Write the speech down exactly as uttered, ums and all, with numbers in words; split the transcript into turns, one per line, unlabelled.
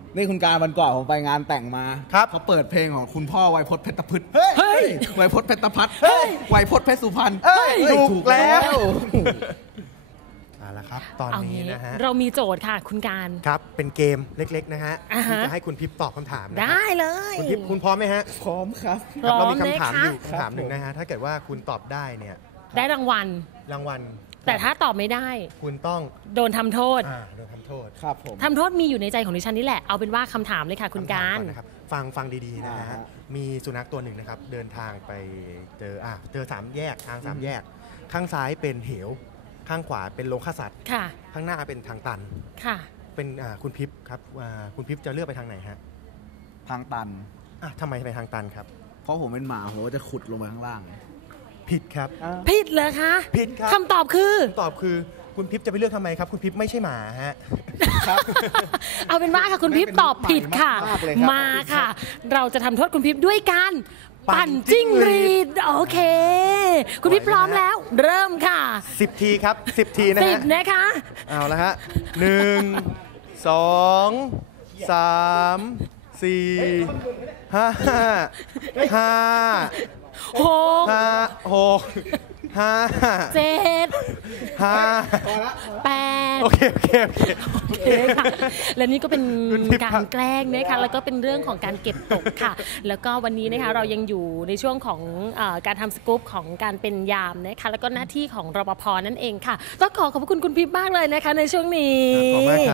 นี่คุณการวันก่อนผมไปงานแต่งมา
ครับ
เขาเปิดเพลงของคุณพ่อไวยพจน์เพชรพฤกษ์
เฮ้ย
เฮ้ยไวยพจน์เพชรพัฒน์ไวยพจน์เพชรสุพรรณ
เอ้ย
เฮ้ย
ถูกแล้วเอาละครับตอนนี้นะฮะ
เรามีโจทย์ค่ะคุณการ
ครับเป็นเกมเล็กๆนะฮะ
อ่าฮะ
ที่จะให้คุณพิพตอบคำถามนะ
ได้เลย
คุณพิพคุณพร้อมไหมฮะ
พร้อมครับ
ครับเรามี
พร้อม
คำถาม
ไหมคะ
อยู่คำถามหนึ่งนะฮะถ้าเกิดว่าคุณตอบได้เนี่ย
ได้รางวัล
รางวัล
แต่ถ้าตอบไม่ได้
คุณต้อง
โดนทำโทษ
อ่าโดนทำโทษ
ครับผม
ทำโทษมีอยู่ในใจของดิฉันนี่แหละเอาเป็นว่าคำถามเลยค่ะคุณการ
คำถมอนนะครับฟังฟังดีๆนะ
อ่า
ฮะ
ฮะ
มีสุนัขตัวหนึ่งนะครับเดินทางไปเจออ่ะเจอสามแยกทางสามแยก ข้างซ้ายเป็นเหวข้างขวาเป็นโรงฆ่าสัตว์
ค่ะ
ข้างหน้าเป็นทางตัน
ค่ะ
เป็นอ่าคุณพิพครับอ่าคุณพิพจะเลือกไปทางไหนฮะ
ทางตัน
อ่ะทำไมไปทางตันครับ
เพราะผมเป็นหมาผมก็จะขุดลงไปข้างล่าง
ผิดครับ
ผิดเหรอคะ
ผิดครับ
คำตอบคือ
คำตอบคือคุณพิพจะไปเลือกทำไมครับ คุณพิพไม่ใช่หมาฮะ
เอาเป็นว่าค่ะคุณพิพตอบผิดค่ะ
มากเลยครับ
มาค่ะ เราจะทำโทษคุณพิพด้วยการ
ปั่
ปั่
น
น
จิ้
จิ้
ง
ง
หรี
รี
ด
ดโอเค คุณพิพพร้อมแล้ว เริ่มค่ะ
สิบทีครับสิบทีนะ
สิบ
ฮะ
นะคะ
เอาละฮะหนึ่งสองสามสี่ห้าห้า
หก
ห้าหกห้า
เจ็ด
ห้า
แปด
โอเคโอเคโอเค
โอเคค่ะและนี่ก็เป็น
คุณพิพ
การแกล้งนะคะแล้วก็เป็นเรื่องของการเก็บตกค่ะ แล้วก็วันนี้นะคะเรายังอยู่ในช่วงของเออการทำสกู๊ปของการเป็นยามนะคะแล้วก็หน้าที่ของรปภนั่นเองค่ะต้องขอขอบคุณคุณพิพมากเลยนะคะในช่วงนี้
ขอบคุณมากครับ